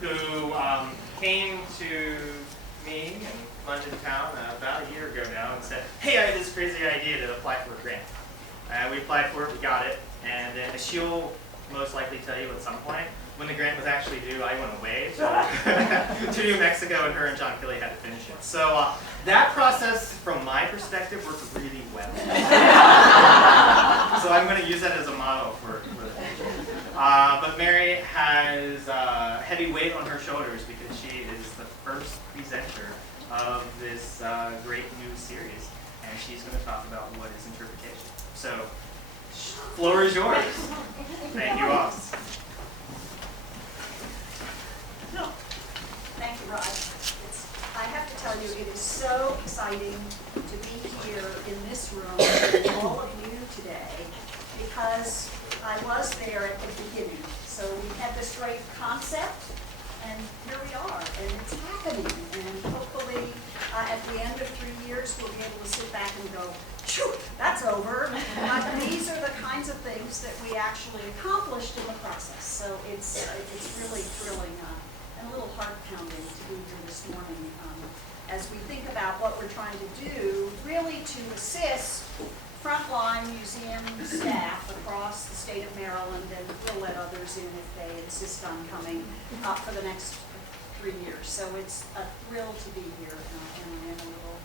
who came to me in London town about a year ago now and said, hey, I have this crazy idea to apply for a grant. We applied for it, we got it, and then she'll most likely tell you at some point, when the grant was actually due, I went away to New Mexico, and her and John Kelly had to finish it. So that process, from my perspective, worked really well. So I'm going to use that as a model for the future. But Mary has heavy weight on her shoulders because she is the first presenter of this great new series, and she's going to talk about what is interpretation. So, floor is yours. Thank you all. Thank you, Rod. I have to tell you, it is so exciting to be here in this room with all of you today because I was there at the beginning. So we had this great concept, and here we are, and it's happening. And hopefully, at the end of 3 years, we'll be able to sit back and go, phew, that's over. But these are the kinds of things that we actually accomplished in the process. So it's really thrilling. And a little heart-pounding to be here this morning as we think about what we're trying to do, really to assist frontline museum staff across the state of Maryland, and we'll let others in if they insist on coming for the next 3 years. So it's a thrill to be here, and I am a little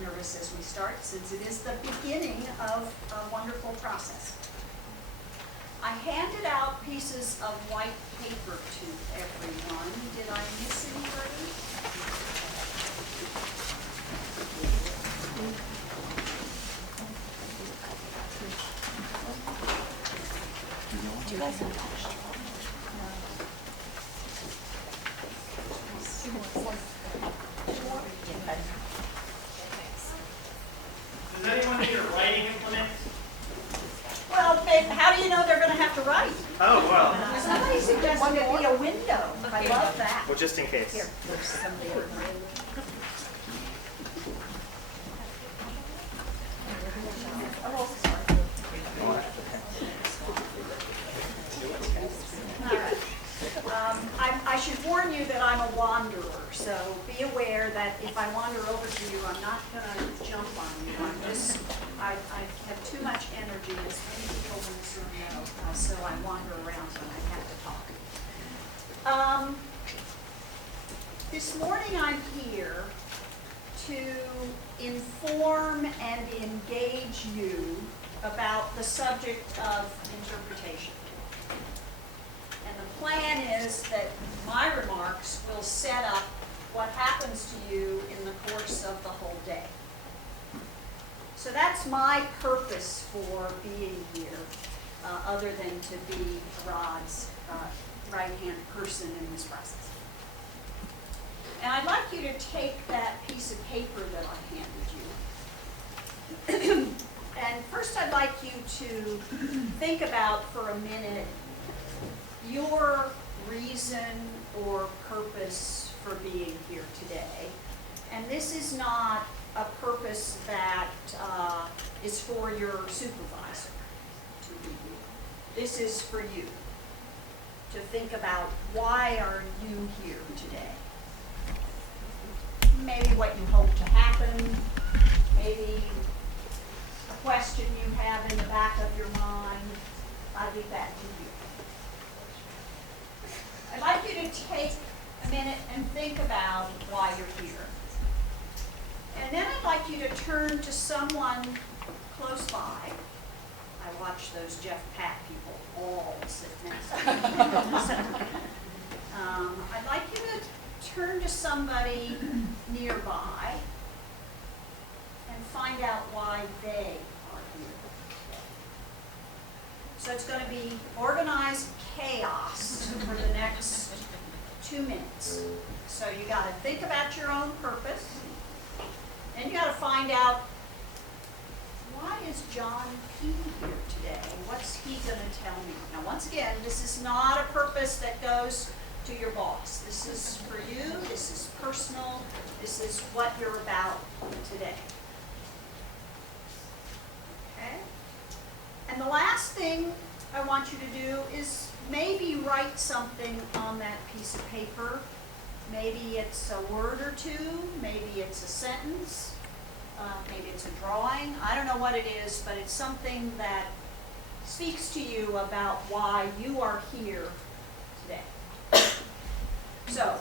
nervous as we start, since it is the beginning of a wonderful process. I handed out pieces of white paper to everyone. Did I miss anybody? Do you guys have Does anyone need a writing implement? Well, babe, how do you know they're going to have to write? Oh, well. Somebody suggested it be a window. I love that. Well, just in case. Here, there's somebody over there. Oh, sorry. All right. I should warn you that I'm a wanderer, so be aware that if I wander over to you, I'm not going to jump on you. I have too much energy, as many people in this room know, so I wander around when I have to talk. This morning I'm here to inform and engage you about the subject of interpretation. And the plan is that my remarks will set up what happens to you in the course of the whole day. So that's my purpose for being here, other than to be Rod's right-hand person in this process. And I'd like you to take that piece of paper that I handed you. And first I'd like you to think about for a minute your reason or purpose for being here today. And this is not a purpose that is for your supervisor to review. This is for you to think about, why are you here today? Maybe what you hope to happen, maybe a question you have in the back of your mind. I leave that to you. I'd like you to take a minute and think about why you're here. And then I'd like you to turn to someone close by. I watch those Jeff Pat people all sit next to me. I'd like you to turn to somebody nearby and find out why they are here. So it's going to be organized chaos for the next 2 minutes. So you got to think about your own purpose. Then you got to find out, why is John P. here today? What's he going to tell me? Now, once again, this is not a purpose that goes to your boss. This is for you. This is personal. This is what you're about today. Okay? And the last thing I want you to do is maybe write something on that piece of paper. Maybe it's a word or two, maybe it's a sentence, maybe it's a drawing. I don't know what it is, but it's something that speaks to you about why you are here today. So,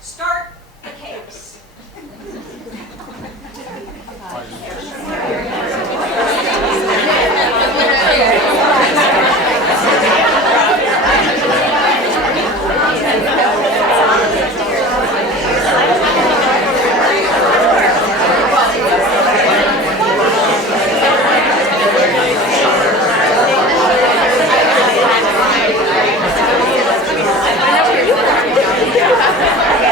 start the case.